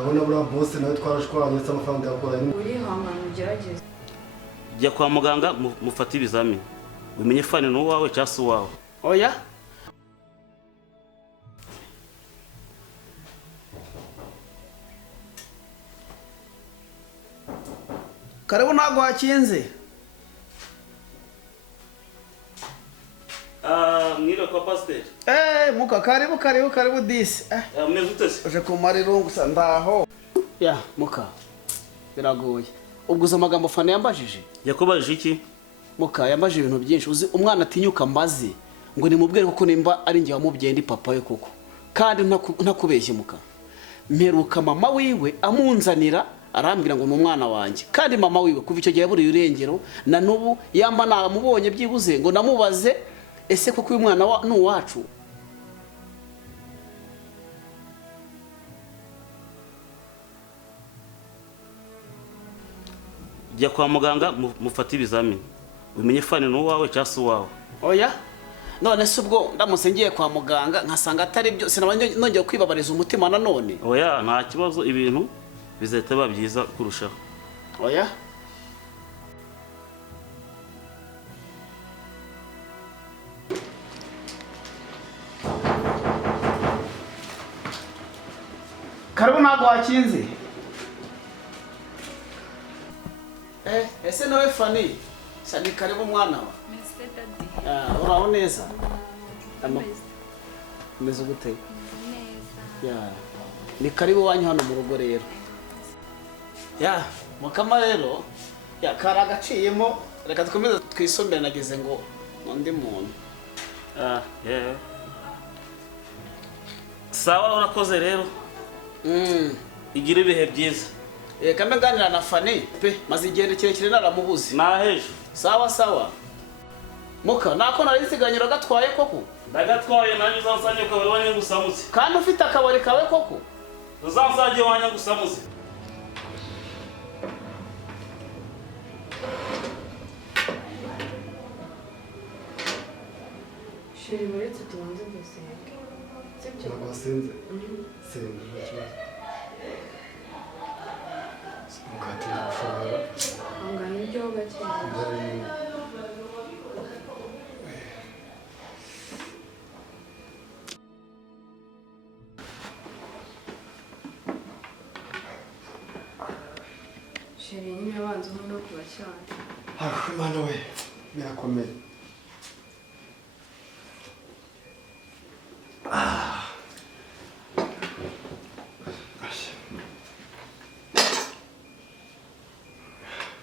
ndabona buriya boss nawe twarashwanye ndetse amafaranga yakora uri hangana ugerageze jya kwa muganga mufate ibizamini umenye fani n'uwawe cyangwa se uwawe. Oya karibu ntago hakinze. Mwiriwe kwa pasiteri. Muka karibu disi. Umeze utese? Uje kumara irungu sa ndaho. Ya muka biragoye. Ubwo uza amagambo fana yambajije? Yakubajije iki? Muka yambajije ibintu byinshi. Uzi umwana atinyuka mbaze ngo nimubwire koko nimba ari ngiye wamubyeyi ndi papa we koko. Kandi ntakubeshye muka. Mperuka mama wiwe amunzanira arambwira ngo n'umwana wanjye. Kandi mama wiwe kuva icyo gihe yaburiye urengero na nubu yamba namubonye byibuze ngo namubaze ese koko uyu mwana n'uwacu. Jya kwa muganga mufate ibizamini umenye fani n'uwawe cyangwa se uwawe. Oya none se ubwo ndamutse ngiye kwa muganga nkasanga atari byo sinabanje nongeye kwibabariza umutima nanone. Oya nta kibazo ibintu bizahita biba byiza kurushaho. Oya karibu ntago hakinze. Ese nawe Fani sani karibu mwana wa. Uraho neza? Umeze gute? Neza. Ni karibu wanyu hano mu rugo rero. Mukama rero karagaciyemo reka dukomeze twisombere nageze ngo undi muntu. Sawa urakoze rero. Igira ibihe byiza. Kame ganira na Fani pe maze igende kirekire naramubuze. Naheje. Sawa. Muka nako nari nsiganyiro gatwaye koko. Ndagatwaye nanjye uzansanye ukabari wanye gusamutse. Kandi ufite akabari kawe koko. Uzansanje wanye gusamutse. sheri muretse tubanze gusenga sibyo nabasenze senga n'ikibazo mukati ushobora angana ibyo gakeya sheri nyine abanza umuntu wo kubacyana Imana we birakomeye.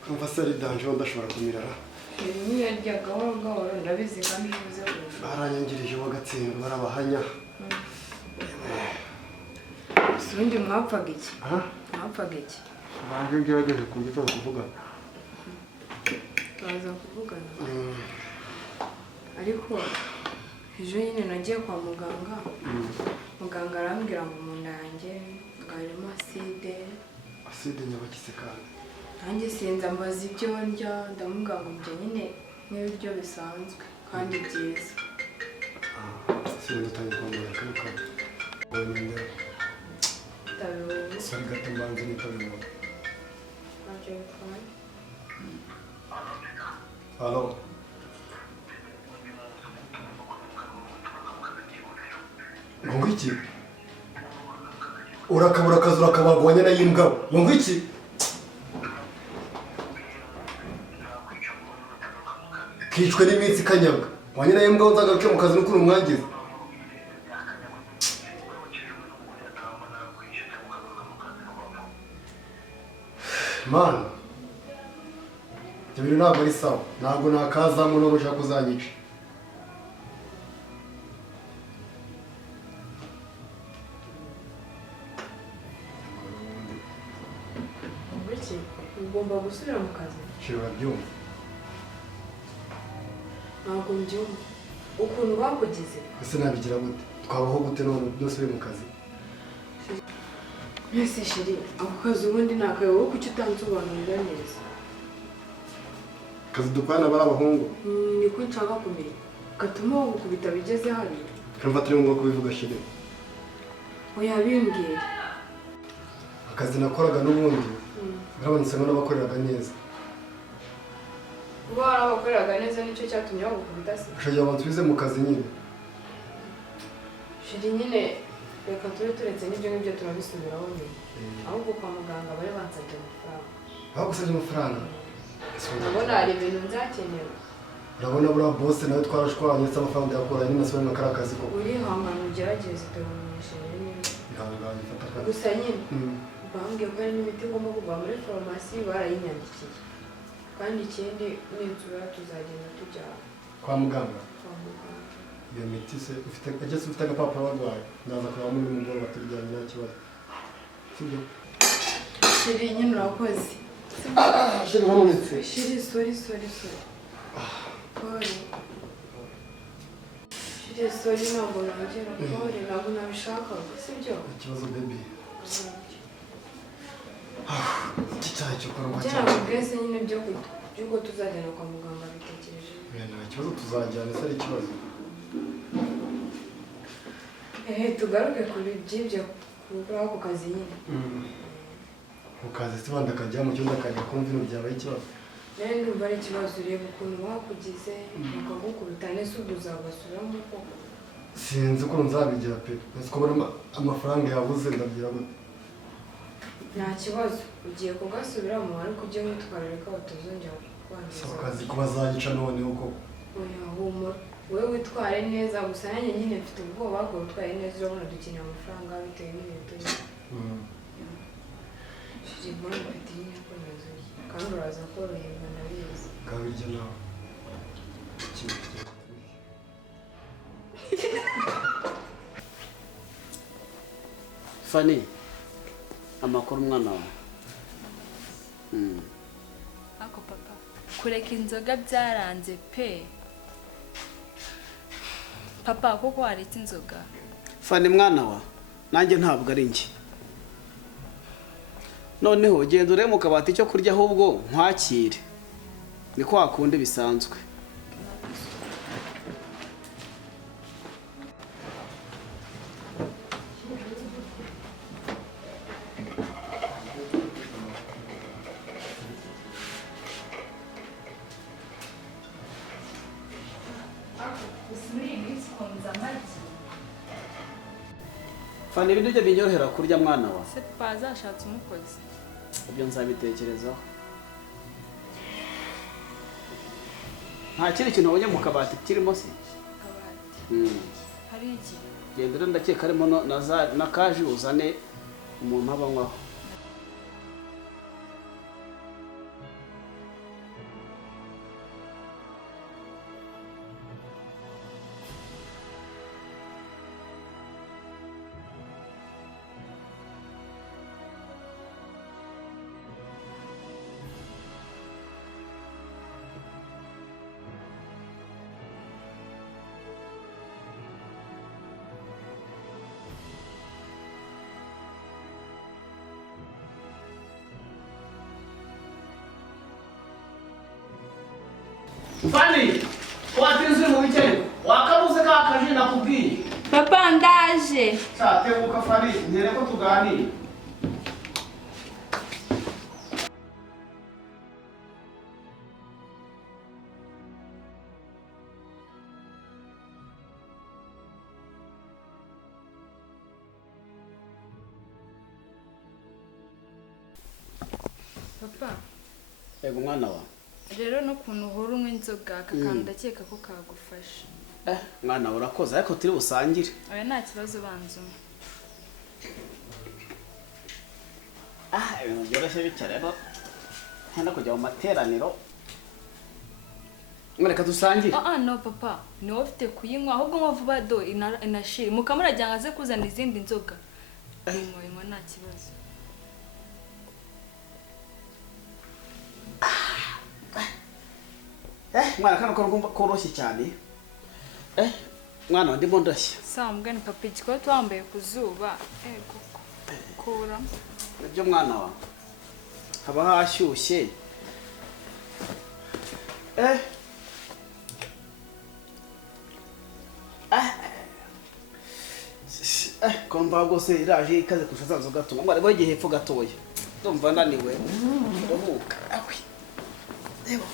Kumva sari danje ndashobora kumirara. Ni yarya gahoro ndabizi kandi bivuze ko baranyangirije wagatsinda barabahanya. Sundi mwapfaga iki? Mwapfaga iki? Banje ngerageje kugita kuvuga. Baza kuvugana. Ariko ejo nyine nagiye kwa muganga. Muganga arambwira ngo mu nda yanjye harimo acide. Acide nyabakise kandi. Nanjye sinza mbaza ibyo ndya ndamubwira ngo njye nyine n'ibiryo bisanzwe kandi byiza. Sinzi utangiye kwambara akaruka. Wenda. Tabiwo. Sari gato mbanze nitabiwo. Agiye kwa. Hello. Ngo iki? Urakabura kazura kabagwanya na yimbwa. Ngo iki? Kicwe n'iminsi kanyaga. Wanye na yimbwa uzagaruke mu kazi n'ukuri umwangiza. Man. Ibintu ntabwo ari sawa. Ntabwo nakazamo no gushaka kuzanyica. Ugomba gusubira mu kazi. Shira byumva. Ntabwo mbyumva. Ukuntu bakugize. Ese nabigira gute? Twabaho gute none byose biri mu kazi? Mwese shiri, ako kazi ubundi nakaye wowe kuki utansobanurira neza. Kazi dukwana bari abahungu. Niko nshaka kumenya. Gatuma bagukubita bigeze hari. Kamva turi ngo kubivuga shiri. Oya bimbwira. akazi nakoraga n'ubundi nkabanitsemo n'abakoreraga neza. Ubwo warabakoreraga neza nicyo cyatumye bagukubita se? Ashajya bansubize mu kazi nyine. Shiri nyine reka tube turetse n'ibyo ngibyo turabisubiraho nyine. Ahubwo kwa muganga bari bansabye amafaranga. Bagusabye amafaranga? Ndabona hari ibintu nzakenera. Urabona buriya boss nawe twarashwanye se amafaranga yakora nyine nasubira mu karakazi koko. Urihangana ugerageze tubimenyesheje neza. Ihangane fata akazi. Gusa nyine bambwiye ko hari n'imiti ngomba kugura muri farumasi barayinyandikiye. Kandi ikindi ninsura tuzagenda tujya kwa muganga. Kwa muganga. Iyo miti se ufite agapapuro warwaye ndaza kureba muri mugoro batujyanye nta kibazo. Sibyo? Shiri nyine urakoze. Shiri wamunitse. Shiri sorry. Kore. Shiri sorry ntabwo nongera kore ntabwo nabishakaga sibyo? Ikibazo baby. Iki cyaha cyo kurwa cyane. Cyane bwese nyine byo tuzajyana kwa muganga bitekereje. Nta kibazo tuzajyana se ari ikibazo. Tugaruke kuri byibyo kuri ako kazi nyine. Ku kazi se banda kajya mu cyumba kajya kumva ibintu byabaye ikibazo. Nari ndumva ari ikibazo ureba ukuntu wakugize ukagukubita nese ubwo uzagasubiramo koko. Sinzi uko nzabigira pe. Nzi ko amafaranga yabuze ndabyira gute. Nta kibazo ugiye kugasubiramo ariko ujye witwararika ko batazongera kwangiza. Akazi ko bazayica noneho koko. Oya humura wowe witware neza gusa nanjye nyine mfite ubwoba bwo utwaye neza urabona dukeneye amafaranga bitewe n'ibintu turimo. Shiri mbona mfite nyine ko nazuye kandi uraza koroherwa ndabizi. Ngabirya nawe. Fani amakuru umwana wawe. Ako papa kureka inzoga byaranze pe. Papa koko waretse inzoga? Fani mwana wa nanjye ntabwo ari njye. Noneho genda urebe mu kabati cyo kurya ahubwo nkwakire. Ni kwa kundi bisanzwe. Fani ibintu byo binyorohera kurya mwana wa. Se papa azashatse umukozi. Ibyo nzabitekerezaho. Nta kindi kintu wabonye mu kabati kirimo se? Kabati. Hari iki? Genda ndakeka harimo na kaji uzane umuntu abanywaho. Fani, watinze mu weekend. Wakabuze ka kaji nakubwiye. Papa ndaje. Tebuka Fani, ngere ko tuganire. Papa. Ego mwana wa. Rero no kuntu uhora unywa inzoga kakanda ndakeka ko kagufasha. Mwana urakoze ariko turi busangire. Oya nta kibazo banzuma. Ibintu byoroshye bitya rero. Henda kujya mu materaniro. Mureka dusangire. No papa, ni wowe ufite kuyinywa ahubwo nko vuba do inashira. Mukamurajyanga aze kuzana izindi nzoga. Inywa nta kibazo. Mwana kano koroshye cyane. Mwana ndimo ndashya. Sawa mbwani papa igiko twambaye ku zuba. Koko. Kura. Nibyo mwana wa. Haba hashyushye. Komva rwose iraje ikaze kurusha za nzoga tunywa ngo arebe igihe hepfo gatoya ndumva naniwe ndaruhuka awe yewe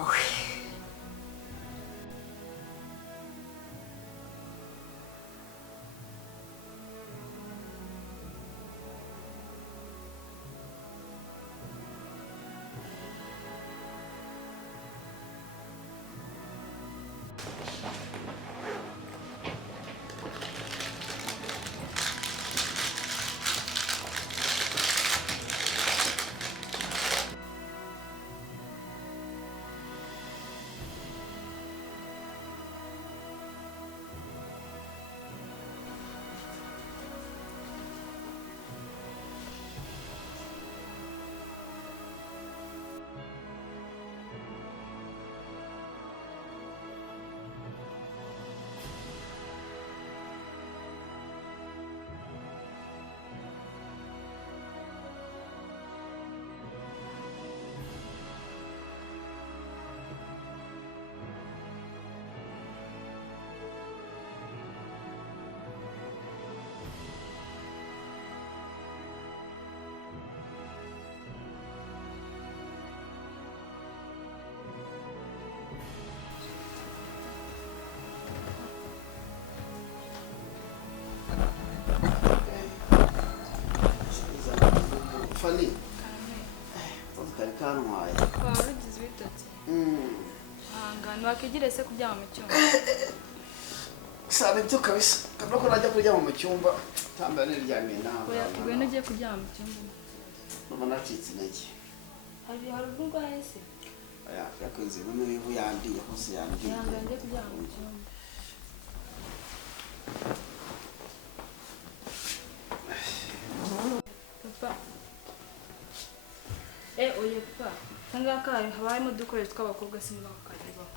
awe Fani. Kari kanwaye. Kwa rugize bitotse. Hangana wakigire se kubyama mu cyumba. Sabe byo kabisa. Kabla ko najya kuryama mu cyumba tambara niryamiye nawe. Oya ubwo ugiye kubyama mu cyumba. Mama nacitse intege. Hari ubwo ese. Oya yakunze bimwe bivu yandiye hose yandiye. Hangana ngiye kubyama mu cyumba. Papa. Oye papa. Kangaka haba harimo udukoresho tw'abakobwa simba bakaribaho.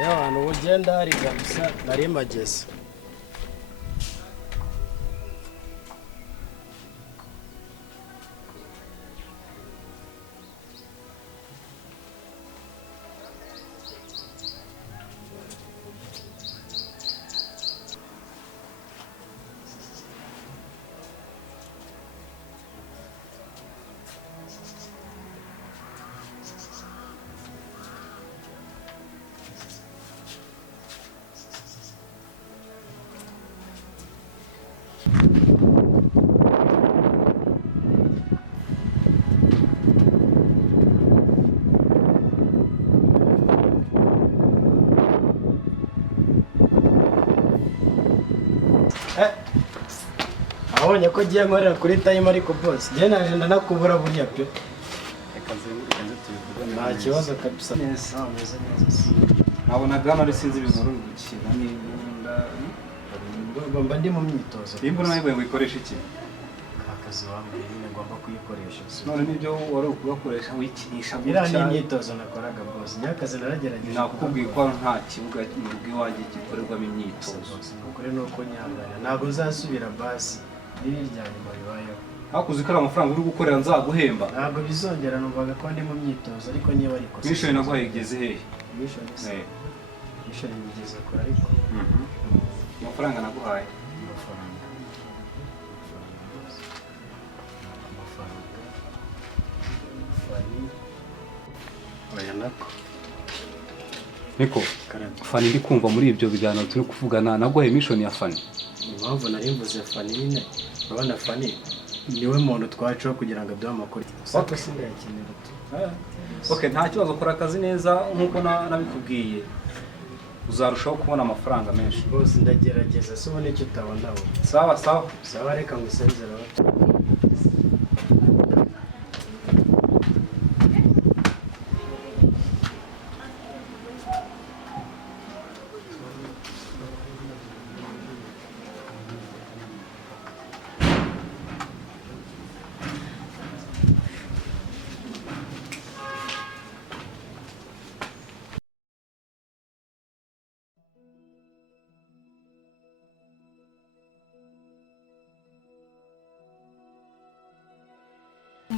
Yawantu ugenda hari kabisa nari mageze. Abonye ko giye nkorera kuri time ariko boss je naje ndanakubura buriya pe Reka tubivuge nta kibazo kabisa neza. ameze neza Nabonaga nari sinzi ibintu uri gukina n'imbunda. ngomba ndi mu myitozo Imbunda nayo wikoresha iki? akazi wambwiye nyine ngomba kuyikoresha None nibyo wari ukugakoresha wikinisha iriya ni imyitozo nakoraga boss nyakazi naragerageje nakubwiye ko nta kibuga mu rugo iwanjye gikorerwamo imyitozo. ukuri nuko nyangana ntabwo uzasubira basi riri rya nyuma ribayeho hakuzi ko ari amafaranga uri gukorera nzaguhemba. ntabwo bizongera numvaga ko ndi mu myitozo ariko niba ariko Mission naguhaye igeze hehe? mission bigeze kure ariko Amafaranga naguhaye. oya nako Niko Fani ndi kumva muri ibyo biganiro turi kuvugana naguhaye mission ya Fani. impamvu nari mvuze Fani nyine urabona Fani niwe muntu twacaho kugira ngo aduhe amakuru Okay. sindayakenera Okay, nta kibazo, kora akazi neza nkuko nabikubwiye. Uzarushaho kubona amafaranga menshi. bose ndagerageza se ubone icyo utabona we Sawa sawa. sawa reka ngusenzera bato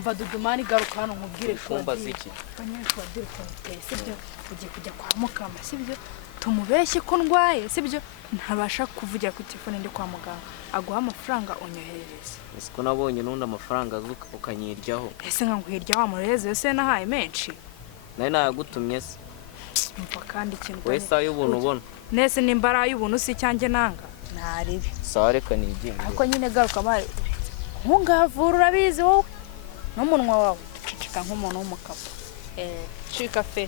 umva dudumani garuka hano nkubwire kumva ziki abanyeshuri dore ukuntu uteye sibyo ugiye kujya kwa mukama sibyo tumubeshye ko ndwaye sibyo ntabasha kuvugira kuri telefone ndi kwa muganga aguha amafaranga unyoherereza ese ko nabonye n'undi amafaranga azuka ukanyiryaho ese nkanguhirya wa mureze ese nahaye menshi nari nayagutumye se umva kandi ikintu wese ay'ubuntu ubona nese nimba ari ay'ubuntu si icyanjye nanga ntarebe sawa reka nigende ariko nyine garuka bari nkungavura urabizi wowe n'umunwa wawe duceceka nk'umuntu w'umukapa cika fe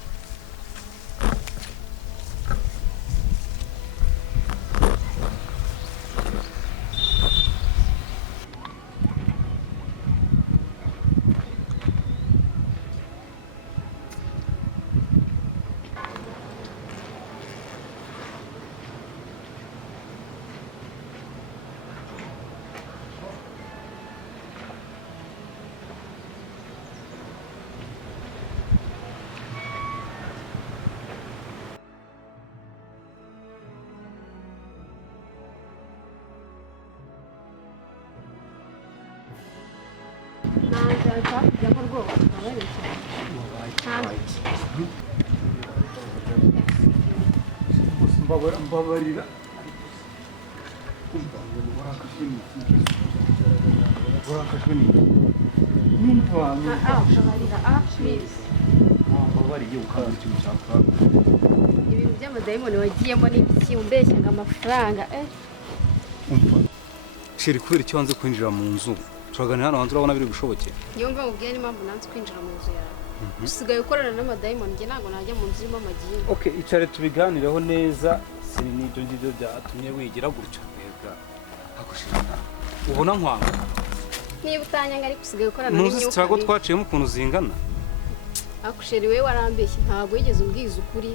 mbabarira warakashwe ni numva mbabariye ukanga ikintu cyapfa ibintu by'amadayimoni wagiyemo n'ibiki umbeshya ngo amafaranga umva sheri kubera icyo wanze kwinjira mu nzu turaganira hano hanze urabona biri gushobokera niyo mva mubwiye n'impamvu nanze kwinjira mu nzu yawe usigaye ukorana n'amadayimoni njye ntabwo najya mu nzu irimo amagini okay icare tubiganireho neza sini n'ibyo ngibyo byatumye wigira gutyo mwebwa hagushira ubona nkwanga niba utanyanga ariko usigaye ukorana n'imyuka turago twaciyemo ukuntu zingana akusheri we warambeshye ntabwo yigeze umbwiza ukuri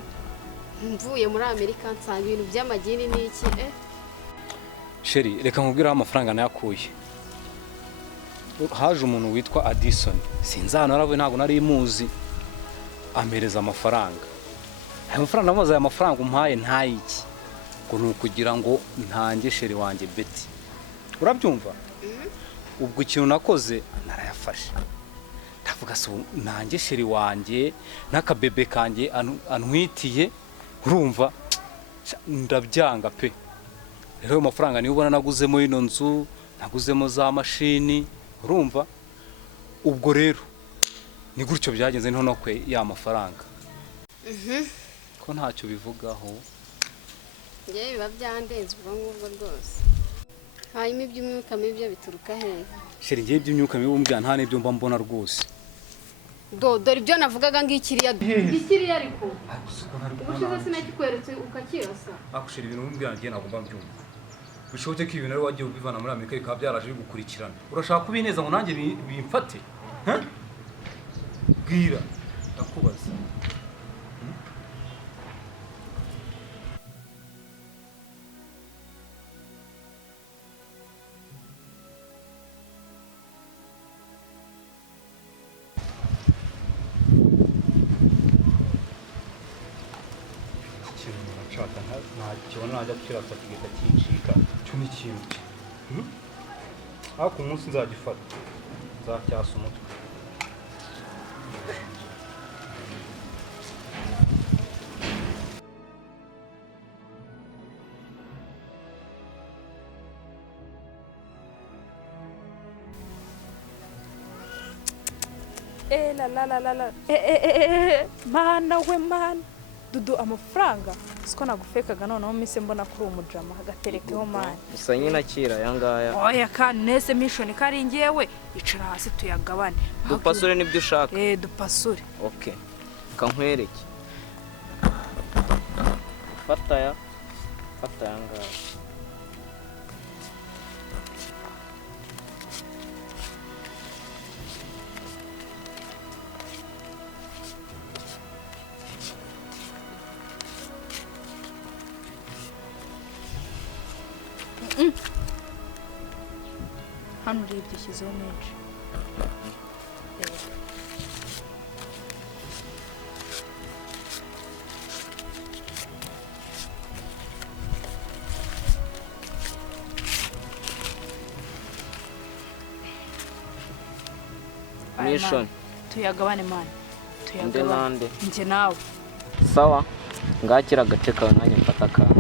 mvuye muri Amerika nsanga ibintu by'amagini n'iki sheri reka nkubwire aho amafaranga nayakuye haje umuntu witwa Addison sinzana naravuye ntabwo nari muzi ampereza amafaranga ayo mafaranga namuze aya mafaranga umpaye ntayiki ngo nukugira ngo ntange sheri wanjye Betty urabyumva ubwo ikintu nakoze narayafashe ndavuga so ntange sheri wanjye n'akabebe kanjye antwitiye urumva ndabyanga pe rero ayo mafaranga niyo ubona naguzemo ino nzu naguzemo za mashini urumva ubwo rero ni gutyo byagenze niho no kwe ya mafaranga ko ntacyo bivugaho ngewe biba byandenze ubwo ngubwo rwose hanyuma iby'umwuka mibi byo bituruka hehe sheri ngiye iby'imyuka mibi umbwira nta n'ibyo mba mbona rwose dore ibyo navugaga ngikiriya ikiriya ariko ubushize sinakikweretse ukakirasa akushira ibintu umbwira ngiye ntabwo mba mbyumva bishoboke ko ibintu ari wagiye ubivana muri Amerika bikaba byaraje bigukurikirana urashaka kubineza ngo nanjye bimfate bwira ndakubaza ntakibona najya kirasa kigahita kincika cyo ni ikintu cye ariko umunsi nzagifata nzacyasa umutwe mana we mana dudu amafaranga siko nagufekaga noneho mise mbona kuri umujama hagaterekeho mani gusa nyine akira aya ngaya oya kandi nese mission kari ngewe icara hasi tuyagabane dupasure nibyo ushaka dupasure okay kankwereke fata aya ngaya hano urebye ishyizeho menshi nishoni tuyagabane mani nde nande njye nawe sawa ngakira agace kawe nanjye mfata akantu